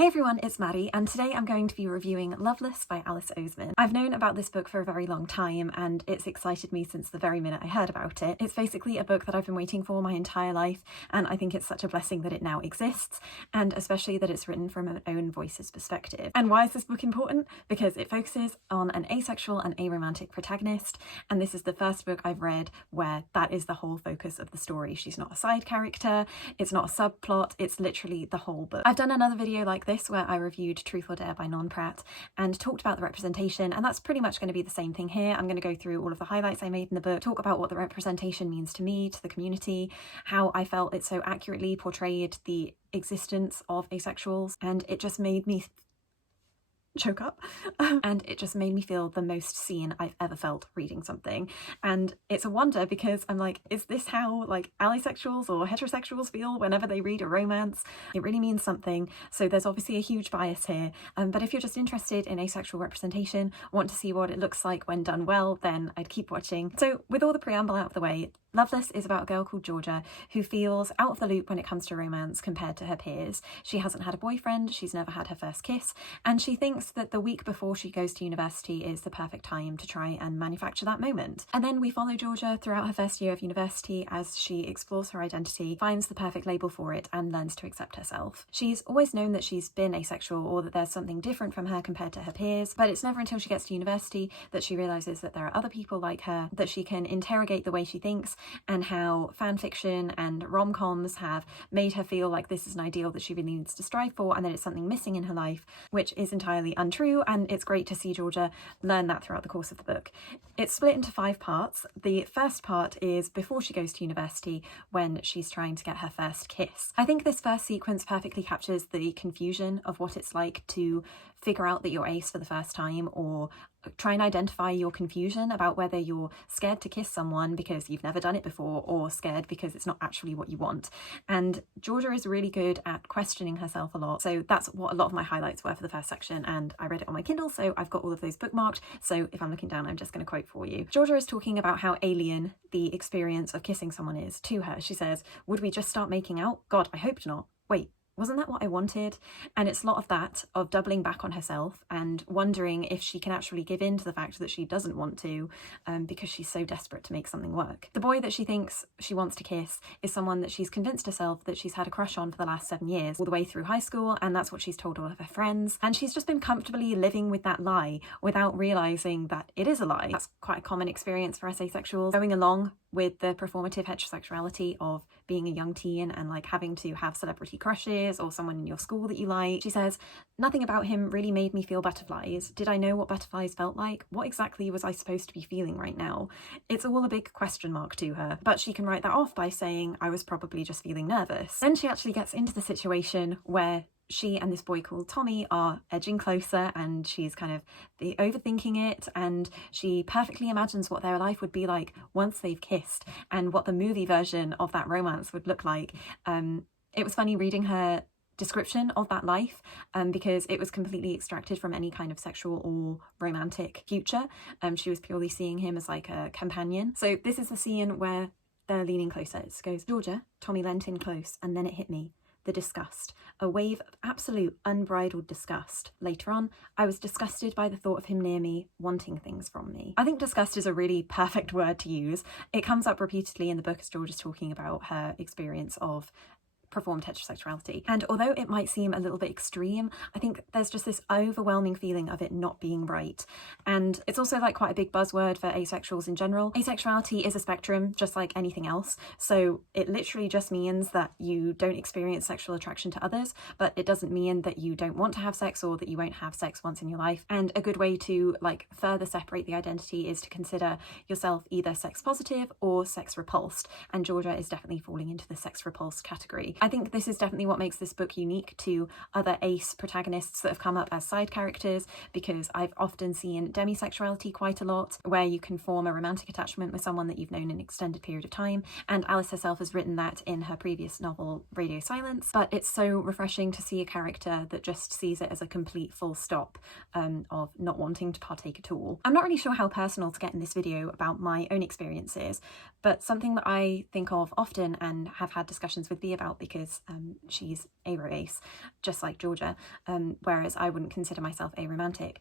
Hey everyone, it's Maddie, and today I'm going to be reviewing Loveless by Alice Oseman. I've known about this book for a very long time, and it's excited me since the very minute I heard about it. It's basically a book that I've been waiting for my entire life, and I think it's such a blessing that it now exists, and especially that it's written from an own voice's perspective. And why is this book important? Because it focuses on an asexual and aromantic protagonist, and this is the first book I've read where that is the whole focus of the story. She's not a side character, it's not a subplot, it's literally the whole book. I've done another video like this where I reviewed Truth or Dare by Non-Pratt and talked about the representation, and that's pretty much going to be the same thing here. I'm going to go through all of the highlights I made in the book, talk about what the representation means to me, to the community, how I felt it so accurately portrayed the existence of asexuals, and it just made me choke up and it just made me feel the most seen I've ever felt reading something. And it's a wonder because I'm like, is this how like alisexuals or heterosexuals feel whenever they read a romance? It really means something. So there's obviously a huge bias here, but if you're just interested in asexual representation, want to see what it looks like when done well, then I'd keep watching. So with all the preamble out of the way, Loveless is about a girl called Georgia who feels out of the loop when it comes to romance compared to her peers. She hasn't had a boyfriend, she's never had her first kiss, and she thinks that the week before she goes to university is the perfect time to try and manufacture that moment. And then we follow Georgia throughout her first year of university as she explores her identity, finds the perfect label for it, and learns to accept herself. She's always known that she's been asexual or that there's something different from her compared to her peers, but it's never until she gets to university that she realises that there are other people like her, that she can interrogate the way she thinks, and how fan fiction and rom-coms have made her feel like this is an ideal that she really needs to strive for and that it's something missing in her life, which is entirely untrue, and it's great to see Georgia learn that throughout the course of the book. It's split into 5 parts. The first part is before she goes to university when she's trying to get her first kiss. I think this first sequence perfectly captures the confusion of what it's like to figure out that you're ace for the first time, or try and identify your confusion about whether you're scared to kiss someone because you've never done it before or scared because it's not actually what you want. And Georgia is really good at questioning herself a lot. So that's what a lot of my highlights were for the first section, and I read it on my Kindle, so I've got all of those bookmarked. So if I'm looking down, I'm just going to quote for you. Georgia is talking about how alien the experience of kissing someone is to her. She says, "Would we just start making out? God, I hoped not. Wait, wasn't that what I wanted?" And it's a lot of that, of doubling back on herself and wondering if she can actually give in to the fact that she doesn't want to, because she's so desperate to make something work. The boy that she thinks she wants to kiss is someone that she's convinced herself that she's had a crush on for the last 7 years, all the way through high school, and that's what she's told all of her friends. And she's just been comfortably living with that lie without realising that it is a lie. That's quite a common experience for us asexuals, going along with the performative heterosexuality of being a young teen and like having to have celebrity crushes or someone in your school that you like. She says, "Nothing about him really made me feel butterflies. Did I know what butterflies felt like? What exactly was I supposed to be feeling right now?" It's all a big question mark to her, but she can write that off by saying, "I was probably just feeling nervous." Then she actually gets into the situation where she and this boy called Tommy are edging closer, and she's kind of overthinking it, and she perfectly imagines what their life would be like once they've kissed and what the movie version of that romance would look like. It was funny reading her description of that life, because it was completely extracted from any kind of sexual or romantic future. She was purely seeing him as like a companion. So this is the scene where they're leaning closer. It goes, "Georgia, Tommy leant in close, and then it hit me. The disgust, a wave of absolute unbridled disgust. Later on, I was disgusted by the thought of him near me, wanting things from me." I think disgust is a really perfect word to use. It comes up repeatedly in the book as George is talking about her experience of performed heterosexuality. And although it might seem a little bit extreme, I think there's just this overwhelming feeling of it not being right. And it's also like quite a big buzzword for asexuals in general. Asexuality is a spectrum, just like anything else. So it literally just means that you don't experience sexual attraction to others, but it doesn't mean that you don't want to have sex or that you won't have sex once in your life. And a good way to like further separate the identity is to consider yourself either sex positive or sex repulsed. And Georgia is definitely falling into the sex repulsed category. I think this is definitely what makes this book unique to other ace protagonists that have come up as side characters, because I've often seen demisexuality quite a lot, where you can form a romantic attachment with someone that you've known an extended period of time, and Alice herself has written that in her previous novel Radio Silence. But it's so refreshing to see a character that just sees it as a complete full stop, of not wanting to partake at all. I'm not really sure how personal to get in this video about my own experiences, but something that I think of often and have had discussions with B about, because she's aro-ace, just like Georgia, whereas I wouldn't consider myself aromantic.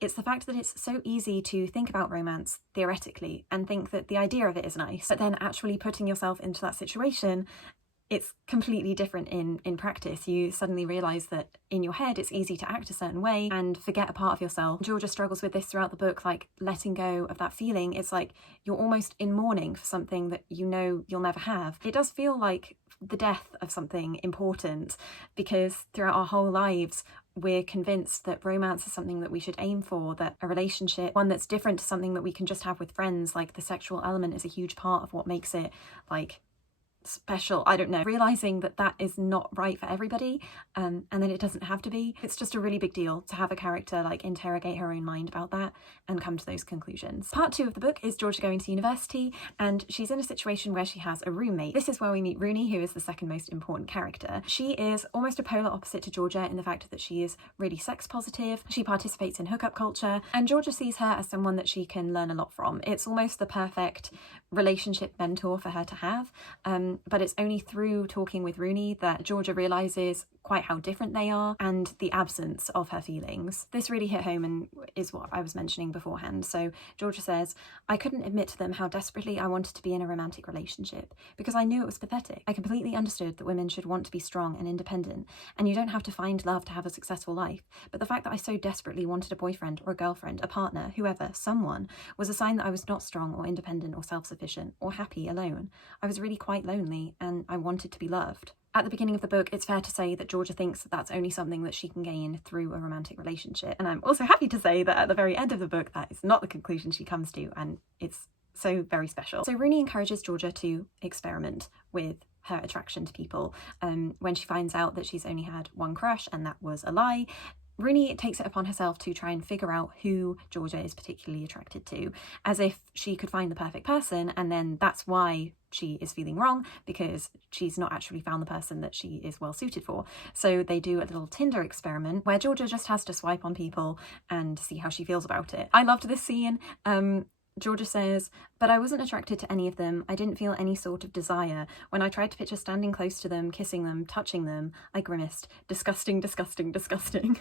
It's the fact that it's so easy to think about romance theoretically and think that the idea of it is nice, but then actually putting yourself into that situation, it's completely different in practice. You suddenly realise that in your head it's easy to act a certain way and forget a part of yourself. Georgia struggles with this throughout the book, like letting go of that feeling. It's like you're almost in mourning for something that you know you'll never have. It does feel like the death of something important, because throughout our whole lives we're convinced that romance is something that we should aim for, that a relationship, one that's different to something that we can just have with friends, like the sexual element is a huge part of what makes it like special. I don't know, realizing that that is not right for everybody, and that it doesn't have to be. It's just a really big deal to have a character like interrogate her own mind about that and come to those conclusions. Part 2 of the book is Georgia going to university, and she's in a situation where she has a roommate. This is where we meet Rooney, who is the second most important character. She is almost a polar opposite to Georgia in the fact that she is really sex positive. She participates in hookup culture, and Georgia sees her as someone that she can learn a lot from. It's almost the perfect relationship mentor for her to have, but it's only through talking with Rooney that Georgia realises quite how different they are and the absence of her feelings. This really hit home and is what I was mentioning beforehand. So Georgia says, I couldn't admit to them how desperately I wanted to be in a romantic relationship because I knew it was pathetic. I completely understood that women should want to be strong and independent, and you don't have to find love to have a successful life. But the fact that I so desperately wanted a boyfriend or a girlfriend, a partner, whoever, someone, was a sign that I was not strong or independent or self-sufficient or happy alone. I was really quite lonely and I wanted to be loved. At the beginning of the book, it's fair to say that Georgia thinks that that's only something that she can gain through a romantic relationship. And I'm also happy to say that at the very end of the book, that is not the conclusion she comes to, and it's so very special. So Rooney encourages Georgia to experiment with her attraction to people. When she finds out that she's only had one crush and that was a lie, Rooney takes it upon herself to try and figure out who Georgia is particularly attracted to, as if she could find the perfect person, and then that's why she is feeling wrong, because she's not actually found the person that she is well suited for. So they do a little Tinder experiment where Georgia just has to swipe on people and see how she feels about it. I loved this scene. Georgia says, but I wasn't attracted to any of them. I didn't feel any sort of desire. When I tried to picture standing close to them, kissing them, touching them, I grimaced. Disgusting, disgusting, disgusting.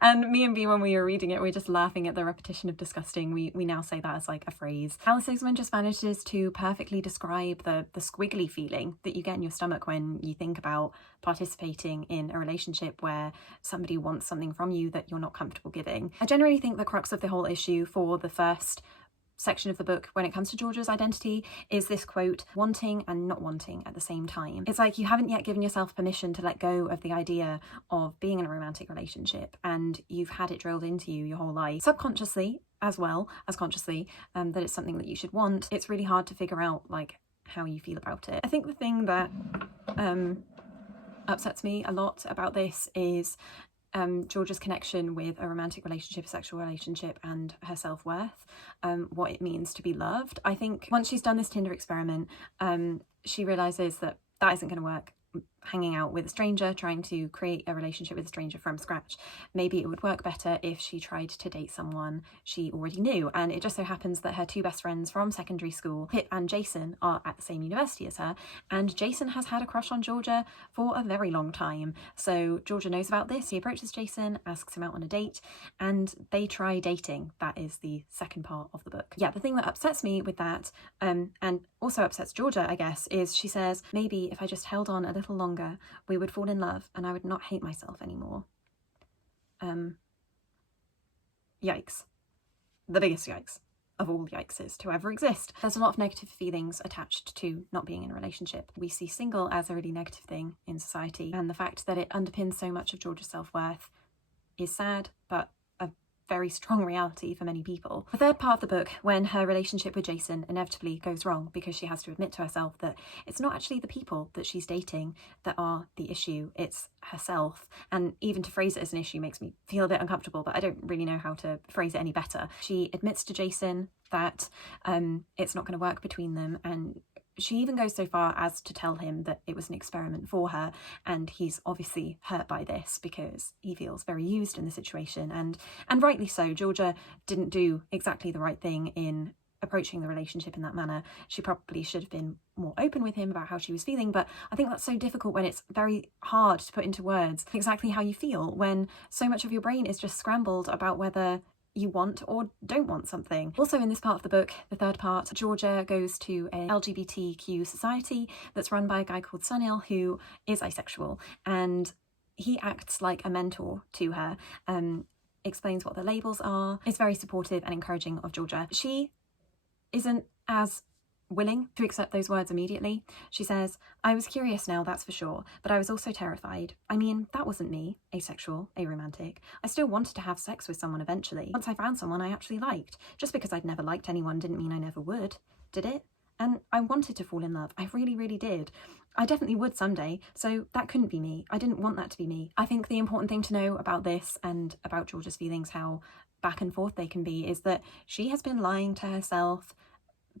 And me and B, when we were reading it, we were just laughing at the repetition of disgusting. We now say that as like a phrase. Alice Oseman just manages to perfectly describe the squiggly feeling that you get in your stomach when you think about participating in a relationship where somebody wants something from you that you're not comfortable giving. I generally think the crux of the whole issue for the first section of the book when it comes to Georgia's identity is this quote, wanting and not wanting at the same time. It's like you haven't yet given yourself permission to let go of the idea of being in a romantic relationship, and you've had it drilled into you your whole life, subconsciously as well as consciously, that it's something that you should want. It's really hard to figure out like how you feel about it. I think the thing that upsets me a lot about this is Georgia's connection with a romantic relationship, a sexual relationship, and her self-worth, what it means to be loved. I think once she's done this Tinder experiment, she realises that that isn't going to work. Hanging out with a stranger, trying to create a relationship with a stranger from scratch. Maybe it would work better if she tried to date someone she already knew. And it just so happens that her two best friends from secondary school, Pip and Jason, are at the same university as her, and Jason has had a crush on Georgia for a very long time. So Georgia knows about this. He approaches Jason, asks him out on a date, and they try dating. That is the second part of the book. Yeah, the thing that upsets me with that, and also upsets Georgia, I guess, is she says, maybe if I just held on a little longer, we would fall in love and I would not hate myself anymore. Yikes. The biggest yikes of all yikeses to ever exist. There's a lot of negative feelings attached to not being in a relationship. We see single as a really negative thing in society, and the fact that it underpins so much of Georgia's self-worth is sad, but a very strong reality for many people. The third part of the book, when her relationship with Jason inevitably goes wrong because she has to admit to herself that it's not actually the people that she's dating that are the issue, it's herself. And even to phrase it as an issue makes me feel a bit uncomfortable, but I don't really know how to phrase it any better. She admits to Jason that it's not going to work between them, and she even goes so far as to tell him that it was an experiment for her, and he's obviously hurt by this because he feels very used in the situation, and rightly so. Georgia didn't do exactly the right thing in approaching the relationship in that manner. She probably should have been more open with him about how she was feeling, but I think that's so difficult when it's very hard to put into words exactly how you feel, when so much of your brain is just scrambled about whether you want or don't want something. Also in this part of the book, the third part, Georgia goes to a LGBTQ society that's run by a guy called Sunil who is asexual, and he acts like a mentor to her, explains what the labels are, is very supportive and encouraging of Georgia. She isn't as willing to accept those words immediately. She says, "I was curious now, that's for sure, but I was also terrified. I mean, that wasn't me, asexual, aromantic. I still wanted to have sex with someone eventually. Once I found someone I actually liked. Just because I'd never liked anyone didn't mean I never would, did it? And I wanted to fall in love. I really, really did. I definitely would someday, so that couldn't be me. I didn't want that to be me." I think the important thing to know about this and about Georgia's feelings, how back and forth they can be, is that she has been lying to herself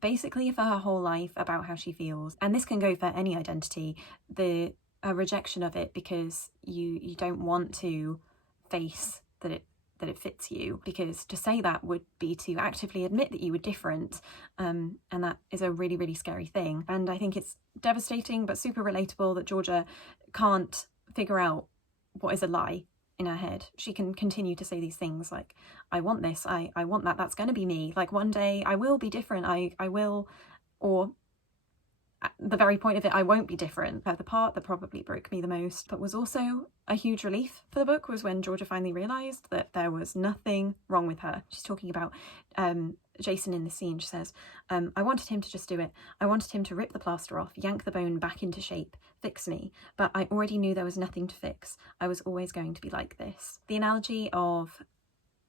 basically for her whole life about how she feels. And this can go for any identity, a rejection of it because you don't want to face that it fits you, because to say that would be to actively admit that you were different, and that is a really, really scary thing. And I think it's devastating but super relatable that Georgia can't figure out what is a lie in her head. She can continue to say these things like, I want this, I want that, that's going to be me, like one day I will be different, I will, or at the very point of it, I won't be different. The part that probably broke me the most, but was also a huge relief for the book, was when Georgia finally realised that there was nothing wrong with her. She's talking about Jason in the scene. She says, "I wanted him to just do it. I wanted him to rip the plaster off, yank the bone back into shape, fix me. But I already knew there was nothing to fix. I was always going to be like this." The analogy of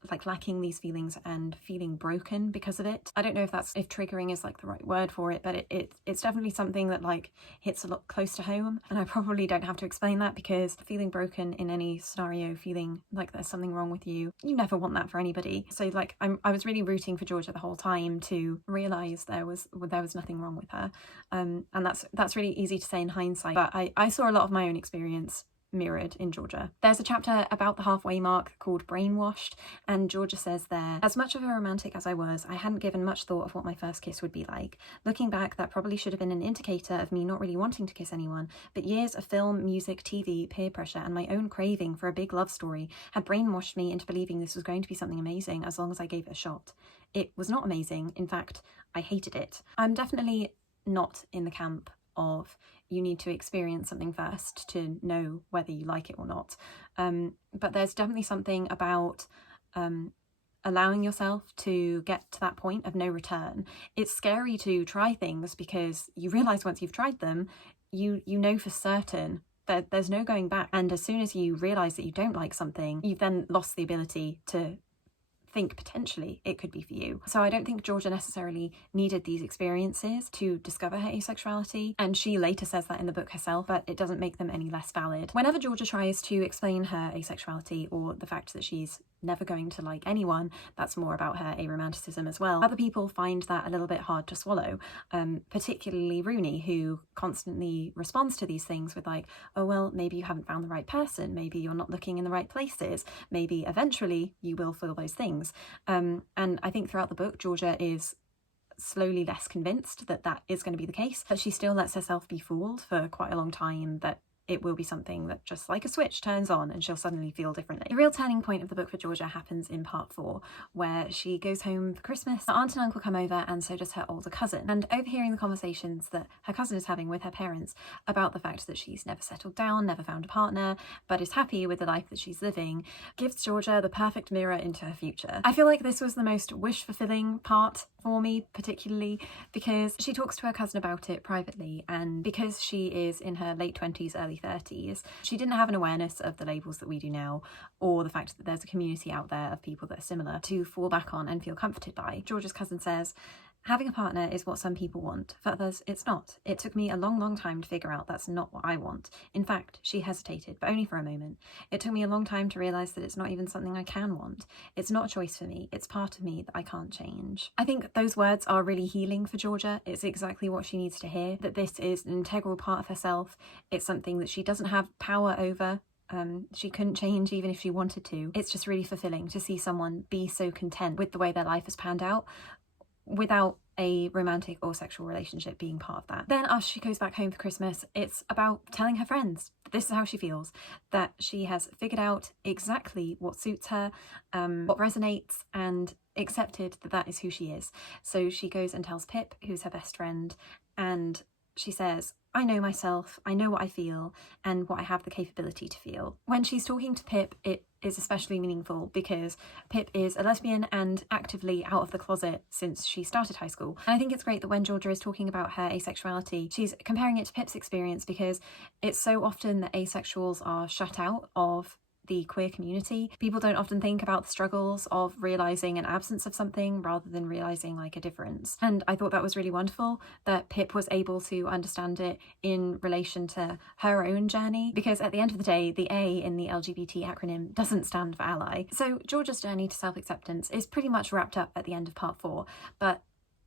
like lacking these feelings and feeling broken because of it, I don't know if triggering is like the right word for it, but it's definitely something that like hits a lot close to home. And I probably don't have to explain that, because feeling broken in any scenario, feeling like there's something wrong with you, you never want that for anybody. So like I was really rooting for Georgia the whole time to realise there was nothing wrong with her, and that's really easy to say in hindsight, but I saw a lot of my own experience mirrored in Georgia. There's a chapter about the halfway mark called Brainwashed, and Georgia says there, "As much of a romantic as I was, I hadn't given much thought of what my first kiss would be like. Looking back, that probably should have been an indicator of me not really wanting to kiss anyone, but years of film, music, TV, peer pressure, and my own craving for a big love story had brainwashed me into believing this was going to be something amazing as long as I gave it a shot. It was not amazing. In fact, I hated it." I'm definitely not in the camp of you need to experience something first to know whether you like it or not. But there's definitely something about allowing yourself to get to that point of no return. It's scary to try things because you realise once you've tried them, you know for certain that there's no going back. And as soon as you realise that you don't like something, you've then lost the ability to think potentially it could be for you. So I don't think Georgia necessarily needed these experiences to discover her asexuality, and she later says that in the book herself, but it doesn't make them any less valid. Whenever Georgia tries to explain her asexuality or the fact that she's never going to like anyone, that's more about her aromanticism as well, other people find that a little bit hard to swallow, particularly Rooney, who constantly responds to these things with like, "Oh well, maybe you haven't found the right person, maybe you're not looking in the right places, maybe eventually you will feel those things." And I think throughout the book, Georgia is slowly less convinced that that is going to be the case, but she still lets herself be fooled for quite a long time that it will be something that just like a switch turns on and she'll suddenly feel differently. The real turning point of the book for Georgia happens in part 4, where she goes home for Christmas. Her aunt and uncle come over, and so does her older cousin. And overhearing the conversations that her cousin is having with her parents about the fact that she's never settled down, never found a partner, but is happy with the life that she's living, gives Georgia the perfect mirror into her future. I feel like this was the most wish-fulfilling part for me, particularly because she talks to her cousin about it privately, and because she is in her late 20s, early 30s, she didn't have an awareness of the labels that we do now, or the fact that there's a community out there of people that are similar to fall back on and feel comforted by. Georgia's cousin says, "Having a partner is what some people want. For others, it's not. It took me a long, long time to figure out that's not what I want. In fact," she hesitated, but only for a moment, "it took me a long time to realise that it's not even something I can want. It's not a choice for me. It's part of me that I can't change." I think those words are really healing for Georgia. It's exactly what she needs to hear, that this is an integral part of herself. It's something that she doesn't have power over. She couldn't change even if she wanted to. It's just really fulfilling to see someone be so content with the way their life has panned out, without a romantic or sexual relationship being part of that. Then after she goes back home for Christmas, it's about telling her friends that this is how she feels, that she has figured out exactly what suits her, what resonates, and accepted that that is who she is. So she goes and tells Pip, who's her best friend, and she says, I know myself, I know what I feel, and what I have the capability to feel. When she's talking to Pip, it is especially meaningful because Pip is a lesbian and actively out of the closet since she started high school. And I think it's great that when Georgia is talking about her asexuality, she's comparing it to Pip's experience, because it's so often that asexuals are shut out of the queer community. People don't often think about the struggles of realising an absence of something rather than realising like a difference. And I thought that was really wonderful that Pip was able to understand it in relation to her own journey, because at the end of the day, the A in the LGBT acronym doesn't stand for ally. So Georgia's journey to self-acceptance is pretty much wrapped up at the end of part 4, but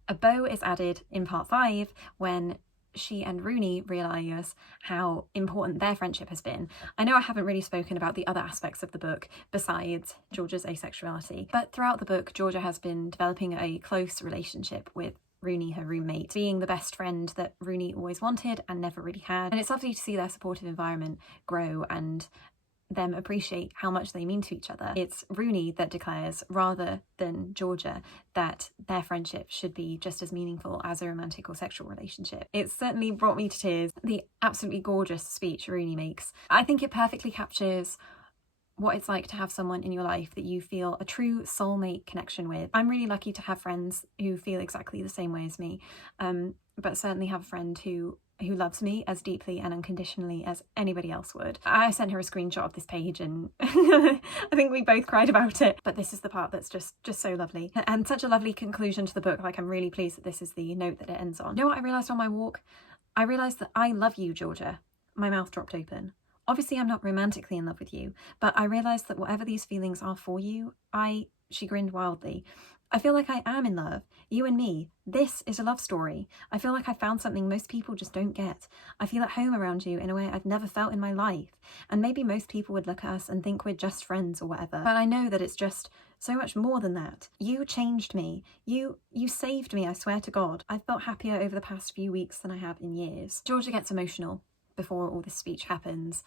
a bow is added in part 5 when she and Rooney realise how important their friendship has been. I know I haven't really spoken about the other aspects of the book besides Georgia's asexuality, but throughout the book, Georgia has been developing a close relationship with Rooney, her roommate, being the best friend that Rooney always wanted and never really had. And it's lovely to see their supportive environment grow and them appreciate how much they mean to each other. It's Rooney that declares, rather than Georgia, that their friendship should be just as meaningful as a romantic or sexual relationship. It certainly brought me to tears, the absolutely gorgeous speech Rooney makes. I think it perfectly captures what it's like to have someone in your life that you feel a true soulmate connection with. I'm really lucky to have friends who feel exactly the same way as me, but certainly have a friend who loves me as deeply and unconditionally as anybody else would. I sent her a screenshot of this page and I think we both cried about it, but this is the part that's just so lovely and such a lovely conclusion to the book. Like, I'm really pleased that this is the note that it ends on. You know what I realised on my walk? I realised that I love you, Georgia. My mouth dropped open. Obviously, I'm not romantically in love with you, but I realised that whatever these feelings are for you, she grinned wildly. I feel like I am in love. You and me. This is a love story. I feel like I found something most people just don't get. I feel at home around you in a way I've never felt in my life. And maybe most people would look at us and think we're just friends or whatever. But I know that it's just so much more than that. You changed me. You saved me, I swear to God. I've felt happier over the past few weeks than I have in years. Georgia gets emotional before all this speech happens,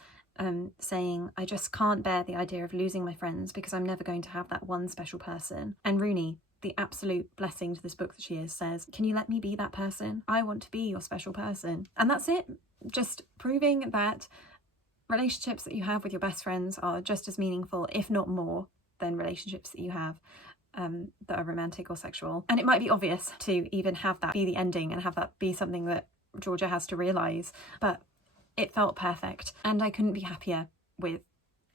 saying, I just can't bear the idea of losing my friends because I'm never going to have that one special person. And Rooney, the absolute blessing to this book that she is, says, can you let me be that person? I want to be your special person. And that's it. Just proving that relationships that you have with your best friends are just as meaningful, if not more, than relationships that you have that are romantic or sexual. And it might be obvious to even have that be the ending and have that be something that Georgia has to realise, but it felt perfect and I couldn't be happier with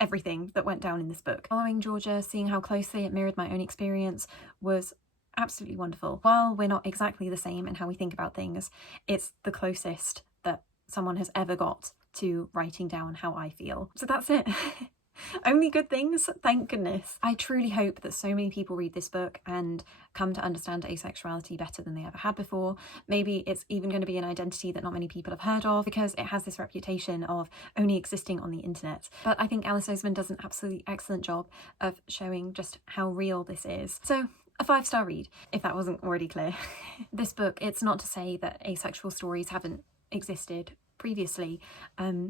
everything that went down in this book. Following Georgia, seeing how closely it mirrored my own experience was absolutely wonderful. While we're not exactly the same in how we think about things, it's the closest that someone has ever got to writing down how I feel. So that's it. Only good things, thank goodness. I truly hope that so many people read this book and come to understand asexuality better than they ever had before. Maybe it's even going to be an identity that not many people have heard of because it has this reputation of only existing on the internet. But I think Alice Oseman does an absolutely excellent job of showing just how real this is. So a 5-star read, if that wasn't already clear. This book, it's not to say that asexual stories haven't existed previously,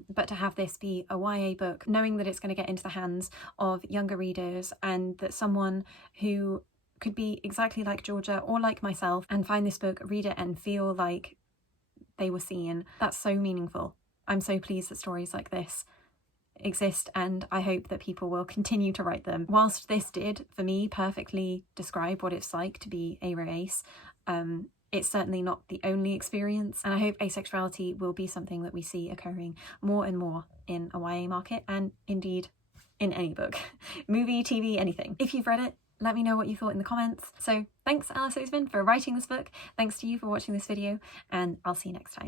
but to have this be a YA book, knowing that it's going to get into the hands of younger readers and that someone who could be exactly like Georgia or like myself and find this book, read it and feel like they were seen, that's so meaningful. I'm so pleased that stories like this exist and I hope that people will continue to write them. Whilst this did, for me, perfectly describe what it's like to be aro-ace, it's certainly not the only experience, and I hope asexuality will be something that we see occurring more and more in a YA market, and indeed in any book, movie, TV, anything. If you've read it, let me know what you thought in the comments. So thanks Alice Oseman for writing this book, thanks to you for watching this video, and I'll see you next time.